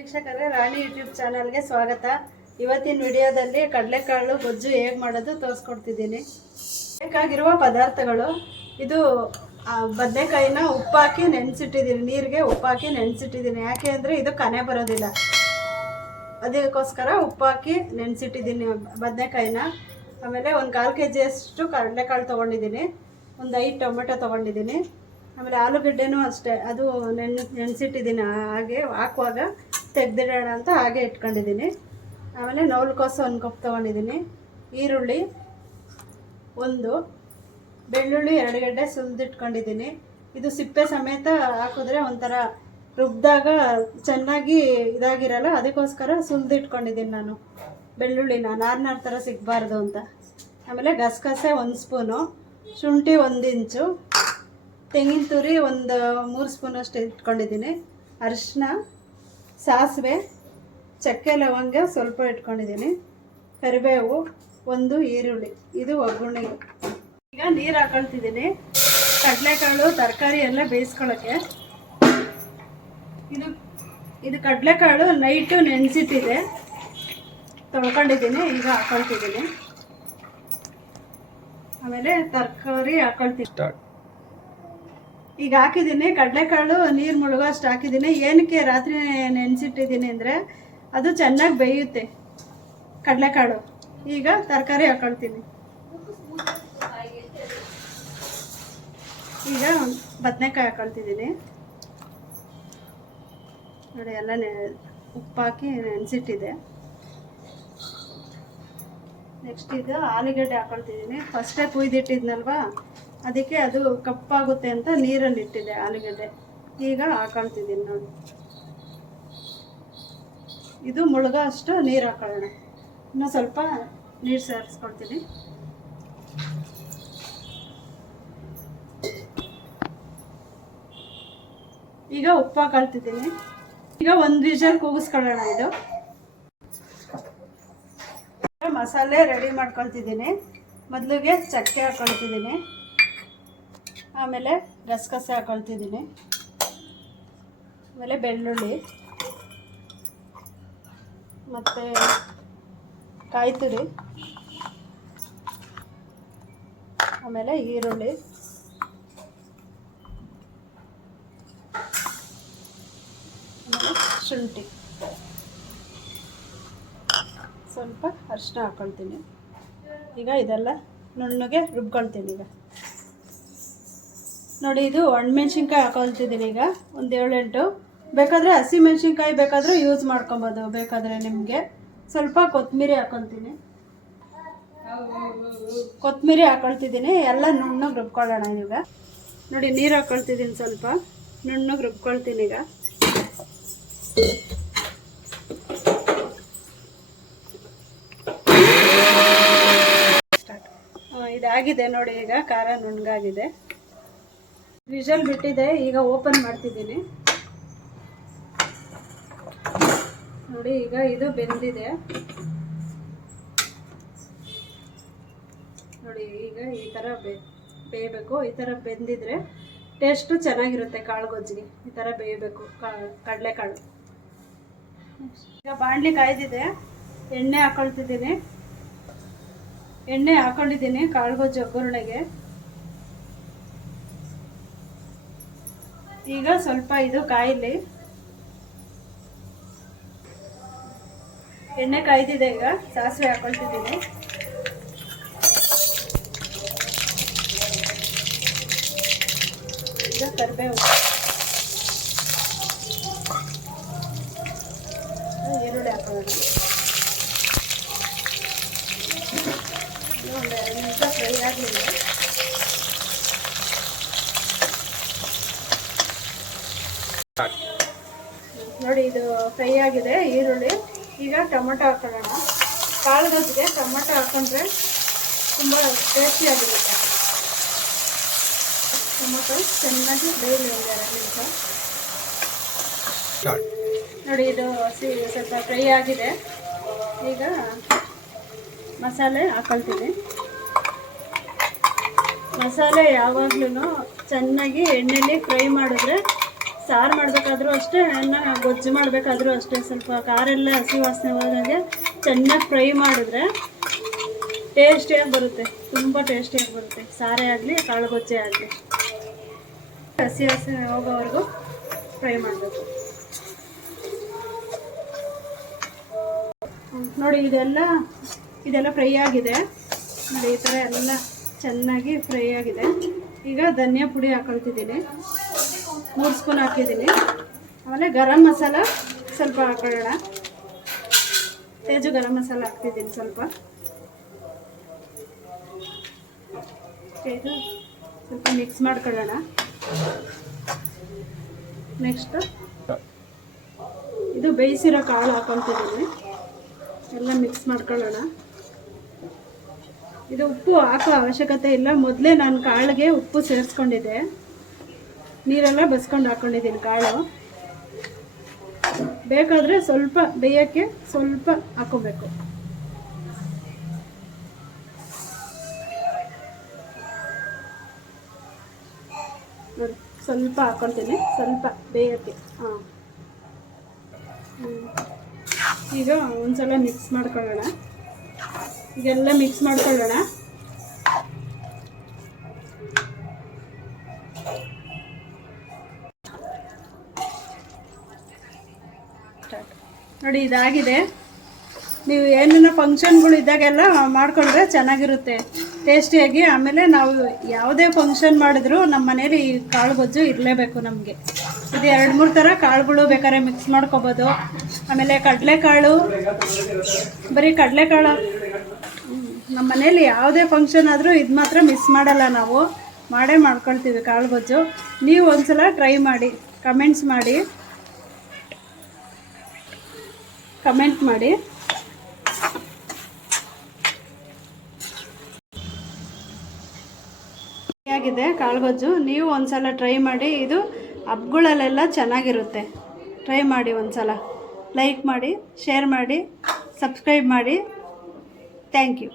ವೀಕ್ಷಕರೇ, ರಾಣಿ ಯೂಟ್ಯೂಬ್ ಚಾನಲ್ಗೆ ಸ್ವಾಗತ. ಇವತ್ತಿನ ವಿಡಿಯೋದಲ್ಲಿ ಕಡಲೆಕಾಳು ಗೊಜ್ಜು ಹೇಗೆ ಮಾಡೋದು ತೋರಿಸ್ಕೊಡ್ತಿದ್ದೀನಿ. ಬೇಕಾಗಿರುವ ಪದಾರ್ಥಗಳು ಇದು ಬದನೆಕಾಯಿನ ಉಪ್ಪಾಕಿ ನೆನೆಸಿಟ್ಟಿದ್ದೀನಿ, ನೀರಿಗೆ ಉಪ್ಪಾಕಿ ನೆನೆಸಿಟ್ಟಿದ್ದೀನಿ. ಯಾಕೆ ಅಂದರೆ ಇದು ಕನೆ ಬರೋದಿಲ್ಲ, ಅದಕ್ಕೋಸ್ಕರ ಉಪ್ಪಾಕಿ ನೆನೆಸಿಟ್ಟಿದ್ದೀನಿ ಬದನೆಕಾಯಿನ. ಆಮೇಲೆ ಒಂದು 1/4 kg ಕಡಲೆಕಾಳು ತೊಗೊಂಡಿದ್ದೀನಿ, ಒಂದು 5 ಟೊಮೆಟೊ ತೊಗೊಂಡಿದ್ದೀನಿ. ಆಮೇಲೆ ಆಲೂಗಡ್ಡೆನೂ ಅಷ್ಟೇ, ಅದು ನೆನೆಸಿಟ್ಟಿದ್ದೀನಿ, ಹಾಗೆ ಹಾಕುವಾಗ ತೆಗೆದಿಡೋಣ ಅಂತ ಹಾಗೆ ಇಟ್ಕೊಂಡಿದ್ದೀನಿ. ಆಮೇಲೆ ನವಲುಕೋಸು 1 ಕಪ್ ತೊಗೊಂಡಿದ್ದೀನಿ, ಈರುಳ್ಳಿ 1, ಬೆಳ್ಳುಳ್ಳಿ 2 ಗಡ್ಡೆ ಸುಲಿದಿಟ್ಕೊಂಡಿದ್ದೀನಿ. ಇದು ಸಿಪ್ಪೆ ಸಮೇತ ಹಾಕಿದ್ರೆ ಒಂಥರ ರುಬ್ಬಿದಾಗ ಚೆನ್ನಾಗಿ ಇದಾಗಿರಲ್ಲ, ಅದಕ್ಕೋಸ್ಕರ ಸುಲಿದಿಟ್ಕೊಂಡಿದ್ದೀನಿ ನಾನು ಬೆಳ್ಳುಳ್ಳಿನ, ನಾರು ಥರ ಸಿಗಬಾರ್ದು ಅಂತ. ಆಮೇಲೆ ಗಸಗಸೆ 1 ಸ್ಪೂನು, ಶುಂಠಿ 1 ಇಂಚು, ತೆಂಗಿನ ತುರಿ 3 ಸ್ಪೂನಷ್ಟು ಇಟ್ಕೊಂಡಿದ್ದೀನಿ, ಅರಿಶಿನ, ಸಾಸಿವೆ, ಚಕ್ಕೆ ಲವಂಗ ಸ್ವಲ್ಪ ಇಟ್ಕೊಂಡಿದ್ದೀನಿ, ಕರಿಬೇವು, 1 ಈರುಳ್ಳಿ. ಇದು ಒಗ್ಗರಣೆಗೆ. ಈಗ ನೀರು ಹಾಕೊಳ್ತಿದ್ದೀನಿ ಕಡಲೆಕಾಳು ತರಕಾರಿ ಎಲ್ಲ ಬೇಯಿಸ್ಕೊಳ್ಳೋಕ್ಕೆ. ಇದು ಕಡಲೆಕಾಳು ನೈಟು ನೆನೆಸಿಟ್ಟಿದೆ, ತೊಳ್ಕೊಂಡಿದ್ದೀನಿ, ಈಗ ಹಾಕೊಳ್ತಿದ್ದೀನಿ. ಆಮೇಲೆ ತರಕಾರಿ ಹಾಕೊಳ್ತೀನಿ. ಈಗ ಹಾಕಿದ್ದೀನಿ ಕಡಲೆಕಾಳು, ನೀರು ಮುಳುಗೋಷ್ಟು ಹಾಕಿದ್ದೀನಿ. ಏನಕ್ಕೆ ರಾತ್ರಿ ನೆನೆಸಿಟ್ಟಿದ್ದೀನಿ ಅಂದರೆ ಅದು ಚೆನ್ನಾಗಿ ಬೇಯುತ್ತೆ ಕಡಲೆಕಾಳು. ಈಗ ತರಕಾರಿ ಹಾಕೊಳ್ತೀನಿ. ಈಗ ಬದನೆಕಾಯಿ ಹಾಕೊಳ್ತಿದ್ದೀನಿ ನೋಡಿ, ಎಲ್ಲ ಉಪ್ಪಾಕಿ ನೆನೆಸಿಟ್ಟಿದೆ. ನೆಕ್ಸ್ಟ್ ಇದು ಆಲೂಗಡ್ಡೆ ಹಾಕೊಳ್ತಿದ್ದೀನಿ. ಫಸ್ಟೇ ಕುಯ್ದಿಟ್ಟಿದ್ನಲ್ವ, ಅದಕ್ಕೆ ಅದು ಕಪ್ಪಾಗುತ್ತೆ ಅಂತ ನೀರಲ್ಲಿ ಇಟ್ಟಿದೆ ಆಲೂಗಡ್ಡೆ. ಈಗ ಹಾಕೊಳ್ತಿದ್ದೀನಿ ನೋಡಿ, ಇದು ಮುಳುಗೋ ಅಷ್ಟು ನೀರು ಹಾಕೊಳ್ಳೋಣ. ಇನ್ನೂ ಸ್ವಲ್ಪ ನೀರು ಸೇರಿಸ್ಕೊಳ್ತೀನಿ. ಈಗ ಉಪ್ಪು ಹಾಕೊಳ್ತಿದ್ದೀನಿ. ಈಗ 1 ವಿಷಲ್ ಕೂಗಿಸ್ಕೊಳ್ಳೋಣ. ಇದು ಮಸಾಲೆ ರೆಡಿ ಮಾಡ್ಕೊಳ್ತಿದ್ದೀನಿ. ಮೊದಲಿಗೆ ಚಕ್ಕೆ ಹಾಕೊಳ್ತಿದ್ದೀನಿ, ಆಮೇಲೆ ಗಸಗಸೆ ಹಾಕೊಳ್ತಿದ್ದೀನಿ, ಆಮೇಲೆ ಬೆಳ್ಳುಳ್ಳಿ, ಮತ್ತು ಕಾಯಿ ತುರಿ, ಆಮೇಲೆ ಈರುಳ್ಳಿ, ಆಮೇಲೆ ಶುಂಠಿ, ಸ್ವಲ್ಪ ಅರಿಶಿನ ಹಾಕ್ಕೊಳ್ತೀನಿ. ಈಗ ಇದೆಲ್ಲ ನುಣ್ಣಗೆ ರುಬ್ಕೊಳ್ತೀನಿ. ಈಗ ನೋಡಿ, ಇದು ಒಣಮೆಣ್ಸಿನ್ಕಾಯಿ ಹಾಕೊಳ್ತಿದ್ದೀನಿ. ಈಗ ಒಂದು 7-8, ಬೇಕಾದರೆ ಹಸಿ ಮೆಣಸಿನ್ಕಾಯಿ ಬೇಕಾದರೆ ಯೂಸ್ ಮಾಡ್ಕೊಬೋದು. ಬೇಕಾದರೆ ನಿಮಗೆ ಸ್ವಲ್ಪ ಕೊತ್ತಂಬರಿ ಹಾಕ್ಕೊಳ್ತೀನಿ. ಕೊತ್ತಂಬರಿ ಹಾಕ್ಕೊಳ್ತಿದ್ದೀನಿ. ಎಲ್ಲ ನುಣ್ಣಗೆ ರುಬ್ಕೊಳ್ಳೋಣ. ಈಗ ನೋಡಿ, ನೀರು ಹಾಕ್ಕೊಳ್ತಿದ್ದೀನಿ, ಸ್ವಲ್ಪ ನುಣ್ಣಗೆ ರುಬ್ಕೊಳ್ತೀನಿ. ಈಗ ಇದಾಗಿದೆ ನೋಡಿ, ಈಗ ಖಾರ ನುಣ್ಣಗಾಗಿದೆ. ವಿಷಲ್ ಬಿಟ್ಟಿದೆ. ಈಗ ಓಪನ್ ಮಾಡ್ತಿದ್ದೀನಿ ನೋಡಿ. ಈಗ ಇದು ಬೆಂದಿದೆ ನೋಡಿ. ಈಗ ಈ ಥರ ಬೇಯಬೇಕು. ಈ ಥರ ಬೆಂದಿದ್ರೆ ಟೇಸ್ಟು ಚೆನ್ನಾಗಿರುತ್ತೆ ಕಾಳು ಗೊಜ್ಜಿಗೆ. ಈ ಥರ ಬೇಯಬೇಕು ಕಡಲೆಕಾಳು. ಈಗ ಬಾಣಲಿ ಕಾಯ್ದಿದೆ, ಎಣ್ಣೆ ಹಾಕೊಳ್ತಿದ್ದೀನಿ. ಎಣ್ಣೆ ಹಾಕೊಂಡಿದ್ದೀನಿ ಕಾಳು ಗೊಜ್ಜು ಒಗ್ಗರಣೆಗೆ. ಈಗ ಸ್ವಲ್ಪ ಇದು ಕಾಯಿಲಿ. ಎಣ್ಣೆ ಕಾಯ್ದಿದೆ. ಈಗ ಸಾಸಿವೆ ಹಾಕೊಳ್ತಿದ್ದೀನಿ. ಈಗ ಕರಿಬೇವು, ಈರುಳ್ಳಿ ಹಾಕೊಳ್ಳೋಣ. ಒಂದು 2 ನಿಮಿಷ ಫ್ರೈ ಆಗಲಿಲ್ಲ. ನೋಡಿ, ಇದು ಫ್ರೈ ಆಗಿದೆ ಈರುಳ್ಳಿ. ಈಗ ಟೊಮೆಟೊ ಹಾಕೊಳ್ಳೋಣ. ಕಾಳು ಗೊಜ್ಜಿಗೆ ಟೊಮೆಟೊ ಹಾಕೊಂಡ್ರೆ ತುಂಬ ಟೇಸ್ಟಿಯಾಗಿರುತ್ತೆ. ಟೊಮೆಟೊ ಚೆನ್ನಾಗಿ ಬೇಯಲಿ ಒಂದು 2 ನಿಮಿಷ. ನೋಡಿ, ಇದು ಸ್ವಲ್ಪ ಫ್ರೈ ಆಗಿದೆ. ಈಗ ಮಸಾಲೆ ಹಾಕೊಳ್ತೀನಿ. ಮಸಾಲೆ ಯಾವಾಗಲೂ ಚೆನ್ನಾಗಿ ಎಣ್ಣೆಲಿ ಫ್ರೈ ಮಾಡಿದ್ರೆ ಸಾರು ಮಾಡಬೇಕಾದ್ರೂ ಅಷ್ಟೇ, ಗೊಜ್ಜು ಮಾಡಬೇಕಾದ್ರೂ ಅಷ್ಟೇ, ಸ್ವಲ್ಪ ಖಾರೆಲ್ಲ ಹಸಿ ವಾಸನೆ ಹೋದಾಗೆ ಚೆನ್ನಾಗಿ ಫ್ರೈ ಮಾಡಿದ್ರೆ ಟೇಸ್ಟಿಯಾಗಿ ಬರುತ್ತೆ, ತುಂಬ ಟೇಸ್ಟಿಯಾಗಿ ಬರುತ್ತೆ. ಸಾರೇ ಆಗಲಿ ಕಾಳು ಗೊಜ್ಜೆ ಆಗಲಿ ಹಸಿ ವಾಸನೆ ಹೋಗೋವರೆಗೂ ಫ್ರೈ ಮಾಡಬೇಕು. ನೋಡಿ ಇದೆಲ್ಲ ಫ್ರೈ ಆಗಿದೆ ನೋಡಿ, ಈ ಥರ ಎಲ್ಲ ಚೆನ್ನಾಗಿ ಫ್ರೈ ಆಗಿದೆ. ಈಗ ಧನಿಯಾ ಪುಡಿ ಹಾಕೊಳ್ತಿದ್ದೀನಿ, 3 ಸ್ಪೂನ್ ಹಾಕಿದ್ದೀನಿ. ಆಮೇಲೆ ಗರಂ ಮಸಾಲ ಸ್ವಲ್ಪ ಹಾಕೊಳ್ಳೋಣ, ತೇಜು ಗರಂ ಮಸಾಲ ಹಾಕ್ತಿದ್ದೀನಿ ಸ್ವಲ್ಪ. ಇದು ಸ್ವಲ್ಪ ಮಿಕ್ಸ್ ಮಾಡ್ಕೊಳ್ಳೋಣ. ನೆಕ್ಸ್ಟ್ ಇದು ಬೇಯಿಸಿರೋ ಕಾಳು ಹಾಕೊಳ್ತಿದ್ದೀನಿ, ಎಲ್ಲ ಮಿಕ್ಸ್ ಮಾಡ್ಕೊಳ್ಳೋಣ. ಇದು ಉಪ್ಪು ಹಾಕೋ ಅವಶ್ಯಕತೆ ಇಲ್ಲ, ಮೊದಲೇ ನಾನು ಕಾಳಿಗೆ ಉಪ್ಪು ಸೇರಿಸ್ಕೊಂಡಿದ್ದೆ, ನೀರೆಲ್ಲ ಬಸ್ಕೊಂಡು ಹಾಕ್ಕೊಂಡಿದ್ದೀನಿ. ಕಾಳು ಬೇಕಾದರೆ ಸ್ವಲ್ಪ ಬೇಯೋಕ್ಕೆ ಸ್ವಲ್ಪ ಹಾಕೋಬೇಕು. ನೋಡಿ ಸ್ವಲ್ಪ ಹಾಕ್ಕೊಳ್ತೀನಿ, ಸ್ವಲ್ಪ ಬೇಯೋಕ್ಕೆ. ಹಾಂ, ಈಗ ಒಂದ್ಸಲ ಮಿಕ್ಸ್ ಮಾಡ್ಕೊಳ್ಳೋಣ. ಈಗೆಲ್ಲ ಮಿಕ್ಸ್ ಮಾಡ್ಕೊಳ್ಳೋಣ. ನೋಡಿ ಇದಾಗಿದೆ. ನೀವು ಏನೇನೋ ಫಂಕ್ಷನ್ಗಳು ಇದ್ದಾಗೆಲ್ಲ ಮಾಡಿಕೊಂಡ್ರೆ ಚೆನ್ನಾಗಿರುತ್ತೆ, ಟೇಸ್ಟಿಯಾಗಿ. ಆಮೇಲೆ ನಾವು ಯಾವುದೇ ಫಂಕ್ಷನ್ ಮಾಡಿದ್ರು ನಮ್ಮ ಮನೇಲಿ ಈ ಕಾಳು ಗೊಜ್ಜು ಇರಲೇಬೇಕು ನಮಗೆ. ಇದು 2-3 ಥರ ಕಾಳುಗಳು ಬೇಕಾದ್ರೆ ಮಿಕ್ಸ್ ಮಾಡ್ಕೊಬೋದು. ಆಮೇಲೆ ಕಡಲೆಕಾಳು, ಬರೀ ಕಡಲೆಕಾಳು ನಮ್ಮ ಮನೇಲಿ ಯಾವುದೇ ಫಂಕ್ಷನ್ ಆದರೂ ಇದು ಮಾತ್ರ ಮಿಸ್ ಮಾಡಲ್ಲ, ನಾವು ಮಾಡೇ ಮಾಡ್ಕೊಳ್ತೀವಿ ಕಾಳು ಗೊಜ್ಜು. ನೀವು ಒಂದ್ಸಲ ಟ್ರೈ ಮಾಡಿ, ಕಮೆಂಟ್ ಮಾಡಿ. ಆಗಿದೆ ಕಾಳು ಗೊಜ್ಜು, ನೀವು ಒಂದ್ಸಲ ಟ್ರೈ ಮಾಡಿ. ಇದು ಹಬ್ಬಗಳಲ್ಲೆಲ್ಲ ಚೆನ್ನಾಗಿರುತ್ತೆ, ಟ್ರೈ ಮಾಡಿ ಒಂದ್ಸಲ. ಲೈಕ್ ಮಾಡಿ, ಶೇರ್ ಮಾಡಿ, ಸಬ್ಸ್ಕ್ರೈಬ್ ಮಾಡಿ. Thank you.